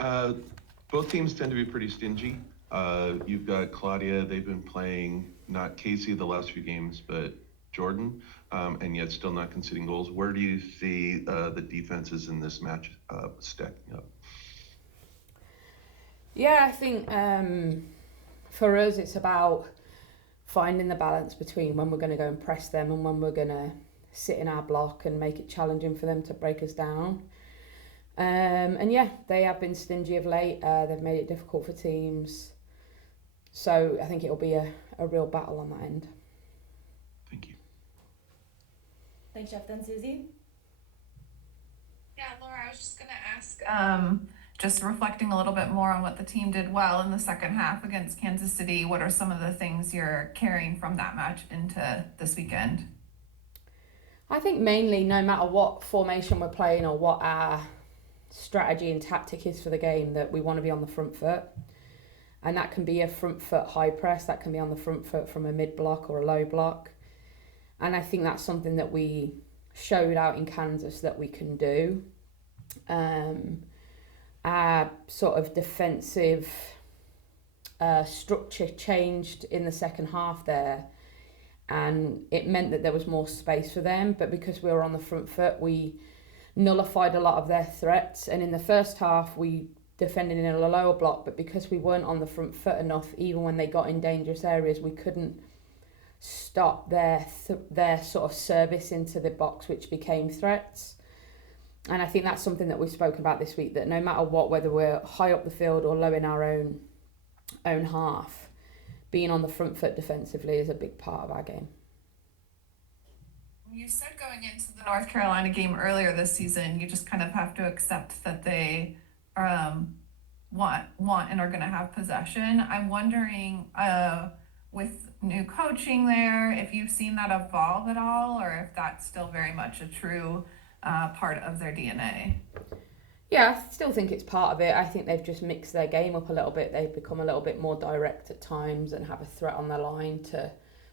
Uh, Both teams tend to be pretty stingy. You've got Claudia, they've been playing not Casey the last few games, but Jordan, and yet still not conceding goals. Where do you see the defenses in this match stacking up? Yeah, I think for us it's about finding the balance between when we're going to go and press them and when we're going to sit in our block and make it challenging for them to break us down. And yeah, they have been stingy of late. They've made it difficult for teams. So I think it'll be a real battle on that end. Thank you. Thanks, Jeff. Then Susie. Yeah, Laura, I was just going to ask, just reflecting a little bit more on what the team did well in the second half against Kansas City, what are some of the things you're carrying from that match into this weekend? I think mainly no matter what formation we're playing or what our strategy and tactic is for the game, that we want to be on the front foot. And that can be a front foot high press, that can be on the front foot from a mid block or a low block. And I think that's something that we showed out in Kansas that we can do. Our sort of defensive structure changed in the second half there, and it meant that there was more space for them, but because we were on the front foot we nullified a lot of their threats. And in the first half we defended in a lower block, but because we weren't on the front foot enough, even when they got in dangerous areas we couldn't stop their sort of service into the box, which became threats. And I think that's something that we've spoken about this week, that no matter what, whether we're high up the field or low in our own half, being on the front foot defensively is a big part of our game. You said going into the North Carolina game earlier this season, you just kind of have to accept that they want and are going to have possession. I'm wondering, with new coaching there, if you've seen that evolve at all, or if that's still very much a true part of their DNA. Yeah, I still think it's part of it. I think they've just mixed their game up a little bit. They've become a little bit more direct at times and have a threat on their line to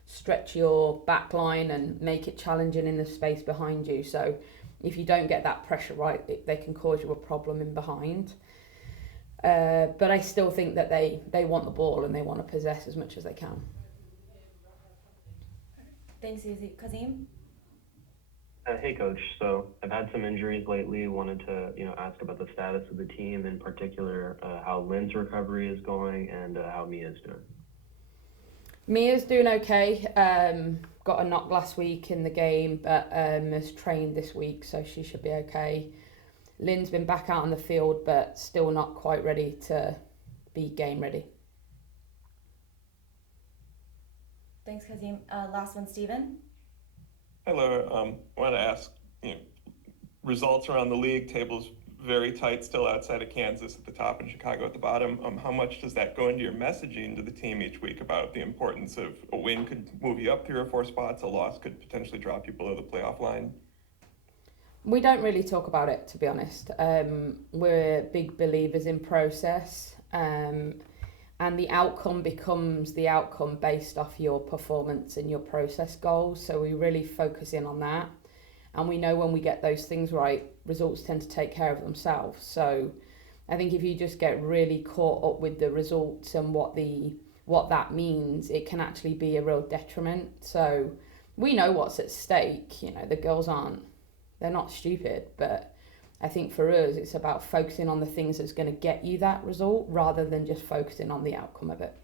stretch your back line and make it challenging in the space behind you. So if you don't get that pressure right, they can cause you a problem in behind. But I still think that they want the ball and they want to possess as much as they can. Thanks, Susie. Kazim. Hey, Coach. So I've had some injuries lately. Wanted to, ask about the status of the team, in particular, how Lynn's recovery is going and how Mia's doing. Mia's doing okay. Got a knock last week in the game, but has trained this week, so she should be okay. Lynn's been back out on the field, but still not quite ready to be game ready. Thanks, Kazim. Last one, Stephen. Hi, Laura. I wanted to ask, results around the league tables very tight, still outside of Kansas at the top and Chicago at the bottom. How much does that go into your messaging to the team each week about the importance of a win could move you up 3 or 4 spots, a loss could potentially drop you below the playoff line? We don't really talk about it, to be honest. We're big believers in process, and the outcome becomes the outcome based off your performance and your process goals. So we really focus in on that. And we know when we get those things right, results tend to take care of themselves. So I think if you just get really caught up with the results and what that means, it can actually be a real detriment. So we know what's at stake. The girls they're not stupid, but I think for us, it's about focusing on the things that's going to get you that result rather than just focusing on the outcome of it.